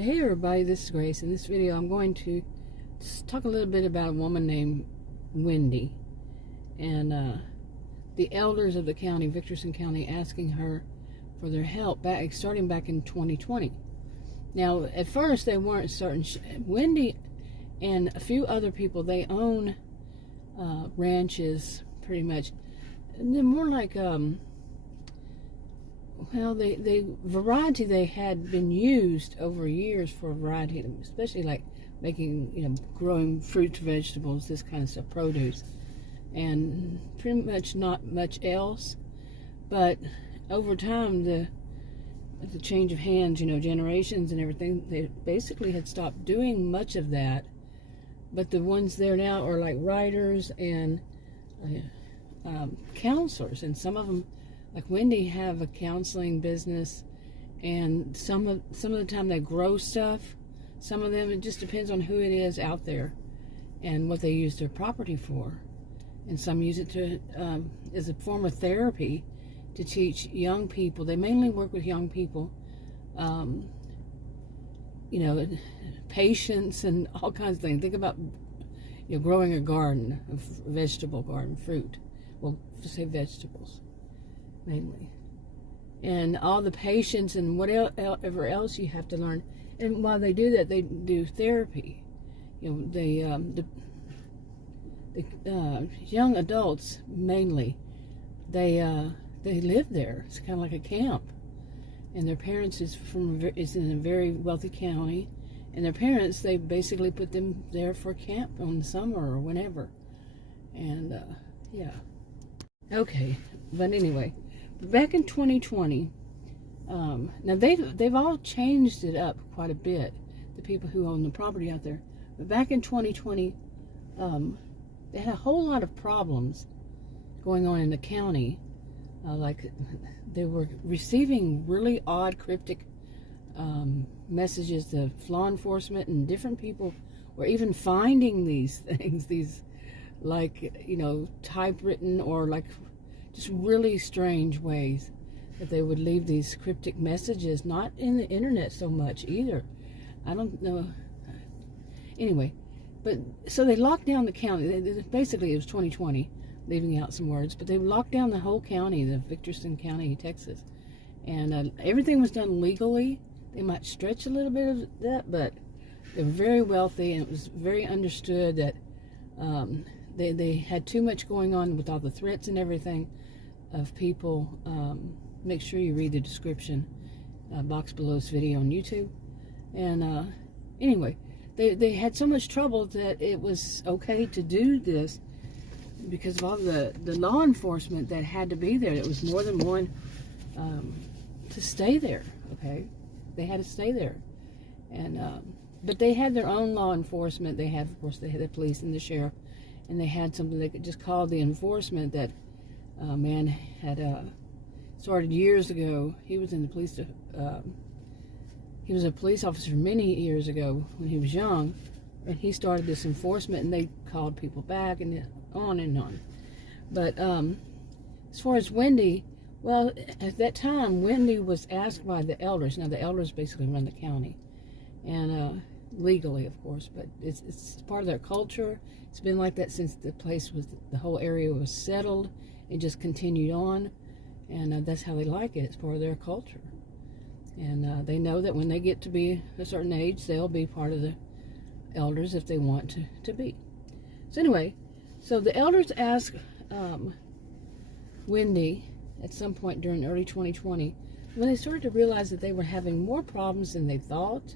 Hey everybody, this is Grace. In this video I'm going to talk a little bit about a woman named Wendy and the elders of the county, Victorson County, asking her for their help starting back in 2020. Now at first they weren't certain. Wendy and a few other people, they own ranches pretty much, and they're more like well, the variety they had been used over years for a variety, especially like making, growing fruits, vegetables, this kind of stuff, produce, and pretty much not much else. But over time, the change of hands, generations and everything, they basically had stopped doing much of that. But the ones there now are like writers and counselors, and some of them, like Wendy, have a counseling business, and some of the time they grow stuff. Some of them, it just depends on who it is out there and what they use their property for. And some use it to as a form of therapy to teach young people. They mainly work with young people, patience and all kinds of things. Think about growing a garden, a vegetable garden, fruit. Well, say vegetables mainly, and all the patience and whatever else you have to learn. And while they do that, they do therapy. The young adults mainly, they live there. It's kind of like a camp, and their parents is in a very wealthy county, and their parents, they basically put them there for camp on the summer or whenever. And yeah, okay, but anyway. Back in 2020, now they've all changed it up quite a bit, the people who own the property out there. But back in 2020, they had a whole lot of problems going on in the county. Like they were receiving really odd, cryptic messages to law enforcement, and different people were even finding these things, these like typewritten or like just really strange ways that they would leave these cryptic messages, not in the internet so much either. I don't know. Anyway, but so they locked down the county. Basically, it was 2020, leaving out some words, but they locked down the whole county, the Victorson County, Texas. And everything was done legally. They might stretch a little bit of that, but they were very wealthy, and it was very understood that they had too much going on with all the threats and everything of people. Make sure you read the description box below this video on YouTube. And anyway, they had so much trouble that it was okay to do this because of all the law enforcement that had to be there. It was more than one to stay there. Okay, they had to stay there, and but they had their own law enforcement. They had, of course, they had the police and the sheriff. And they had something they could just call the enforcement that man had started years ago. He was in the police. He was a police officer many years ago when he was young, and he started this enforcement. And they called people back, and on and on. But as far as Wendy, well, at that time, Wendy was asked by the elders. Now the elders basically run the county, and legally, of course, but it's part of their culture. It's been like that since the whole area was settled. It just continued on, and that's how they like it. It's part of their culture, and they know that when they get to be a certain age, they'll be part of the elders if they want to be. So anyway, so the elders asked Wendy at some point during early 2020, when they started to realize that they were having more problems than they thought,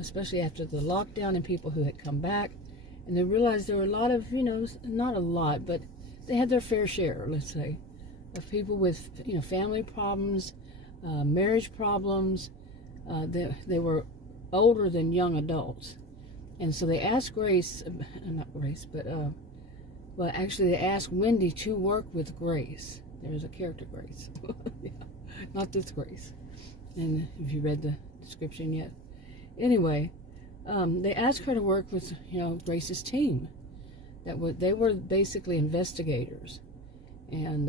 especially after the lockdown and people who had come back. And they realized there were a lot of, not a lot, but they had their fair share, let's say, of people with, family problems, marriage problems. They were older than young adults. And so they asked Grace, not Grace, but, well, actually they asked Wendy to work with Grace. There's a character, Grace. Yeah, not this Grace. And have you read the description yet? Anyway, they asked her to work with, Grace's team. They were basically investigators, and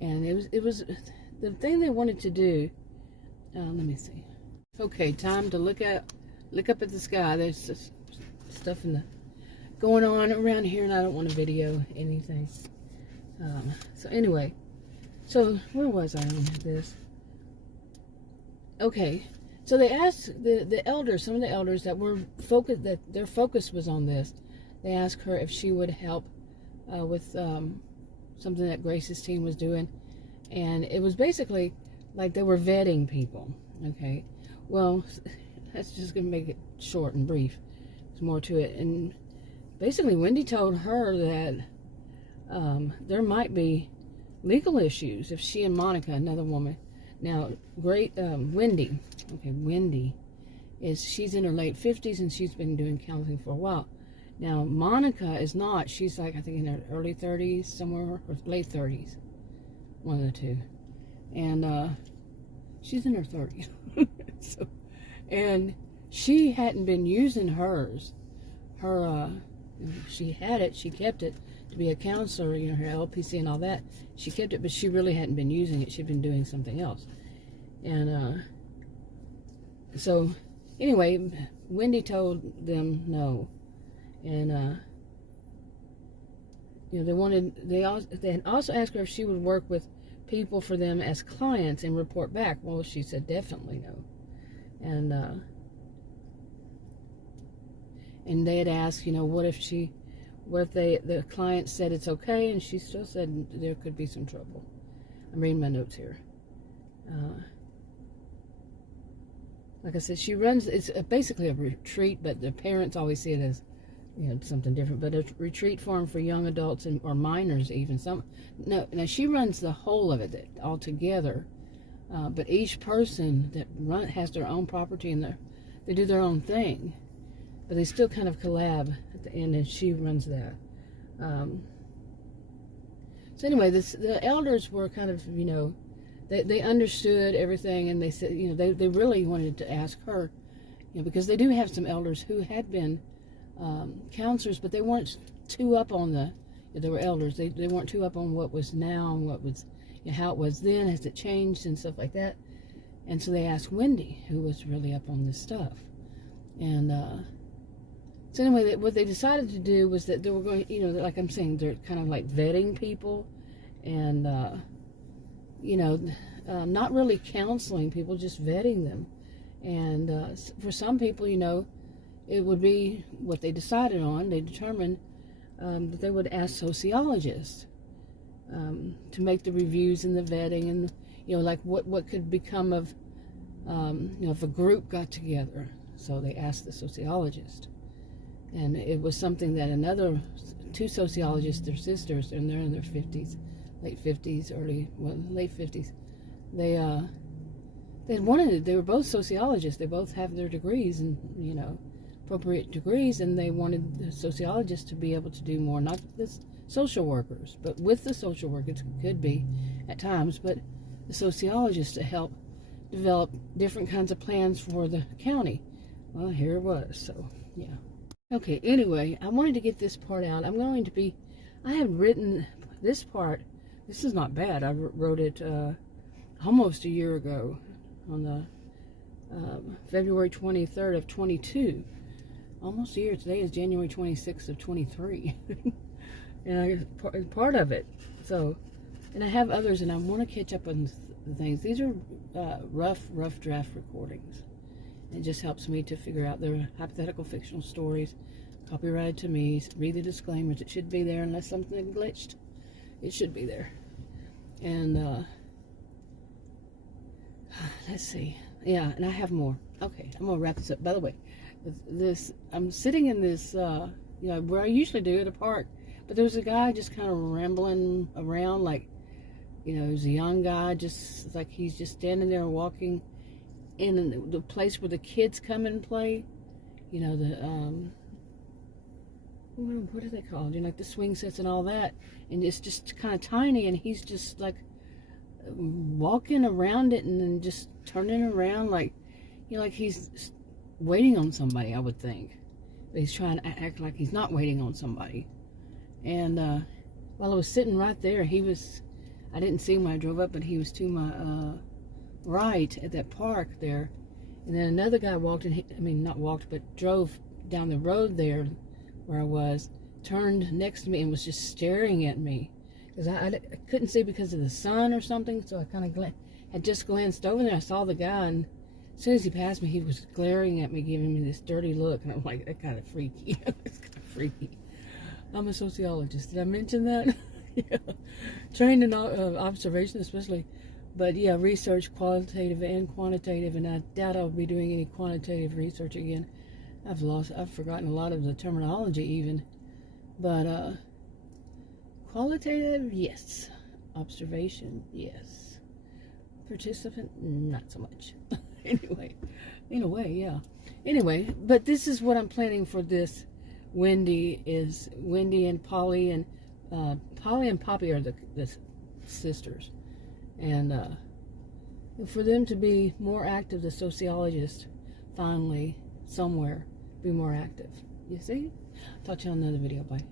it was the thing they wanted to do. Let me see. Okay, time to look up at the sky. There's just stuff going on around here, and I don't want to video anything. So anyway, so where was I on this? Okay, so they asked the elders, some of the elders that were focused, that their focus was on this. They asked her if she would help with something that Grace's team was doing, and it was basically like they were vetting people. Okay, well, that's just gonna make it short and brief. There's more to it, and basically Wendy told her that there might be legal issues if she and Monica, another woman. Now, Wendy, she's in her late 50s and she's been doing counseling for a while. Now, Monica is not. She's like, I think in her early 30s, somewhere, or late 30s. One of the two. And she's in her 30s. So, and she hadn't been using hers. She had it, she kept it to be a counselor, you know, her LPC and all that. She kept it, but she really hadn't been using it. She'd been doing something else. And so anyway, Wendy told them no. And you know, they had also asked her if she would work with people for them as clients and report back. Well, she said definitely no. And they had asked, you know, what if the client said it's okay, and she still said there could be some trouble. I'm reading my notes here. Like I said, she runs, it's basically a retreat, but the parents always see it as, you know, something different, but a retreat farm for young adults or minors even. Now she runs the whole of it all together, but each person that has their own property, and they do their own thing, but they still kind of collab at the end, and she runs that. So anyway, the elders were kind of, you know, they understood everything, and they said, you know, they really wanted to ask her, you know, because they do have some elders who had been counselors, but they weren't too up on they were elders. They weren't too up on what was now and what was, you know, how it was then, has it changed and stuff like that. And so they asked Wendy, who was really up on this stuff. And so anyway, what they decided to do was that they were going, you know, like I'm saying, they're kind of like vetting people, and you know, not really counseling people, just vetting them. And for some people, you know, it would be what they decided on. They determined that they would ask sociologists to make the reviews and the vetting, and, you know, like what could become of, you know, if a group got together. So they asked the sociologist. And it was something that two sociologists, their sisters, and they're in their 50s, late 50s, late 50s. They wanted it. They were both sociologists. They both have their degrees, and, you know, appropriate degrees, and they wanted the sociologists to be able to do more, not the social workers, but with the social workers, it could be at times, but the sociologists to help develop different kinds of plans for the county. Well, here it was. So yeah. Okay, anyway, I wanted to get this part out. I have written this part. This is not bad. I wrote it almost a year ago on the February 23rd of 22. Almost a year. Today is January 26th of 23. And part of it. So, and I have others, and I want to catch up on the things. These are rough draft recordings. It just helps me to figure out their hypothetical fictional stories, copyrighted to me. Read the disclaimers. It should be there unless something glitched. It should be there. And let's see. Yeah, and I have more. Okay, I'm gonna wrap this up. By the way, I'm sitting in this, you know, where I usually do at a park, but there was a guy just kind of rambling around, like, you know, he was a young guy, just like he's just standing there walking in the place where the kids come and play, you know, what are they called? You know, like the swing sets and all that, and it's just kind of tiny, and he's just like walking around it and then just turning around, like, you know, like he's waiting on somebody, I would think, but he's trying to act like he's not waiting on somebody. And while I was sitting right there, I didn't see him when I drove up, but he was to my right at that park there, And then another guy walked in, I mean, not walked, but drove down the road there where I was, turned next to me and was just staring at me. Because I couldn't see because of the sun or something, so I kind of had just glanced over there. I saw the guy, and as soon as he passed me, he was glaring at me, giving me this dirty look, and I'm like, that kind of freaky. It's kind of freaky. I'm a sociologist. Did I mention that? Yeah. Trained in observation, especially. But yeah, research, qualitative and quantitative, and I doubt I'll be doing any quantitative research again. I've forgotten a lot of the terminology even. But qualitative, yes. Observation, yes. Participant, not so much. Anyway, in a way, yeah. Anyway, but this is what I'm planning for this. Wendy and Polly and Poppy are the sisters. And for them to be more active, the sociologist finally somewhere be more active. You see? Talk to you on another video. Bye.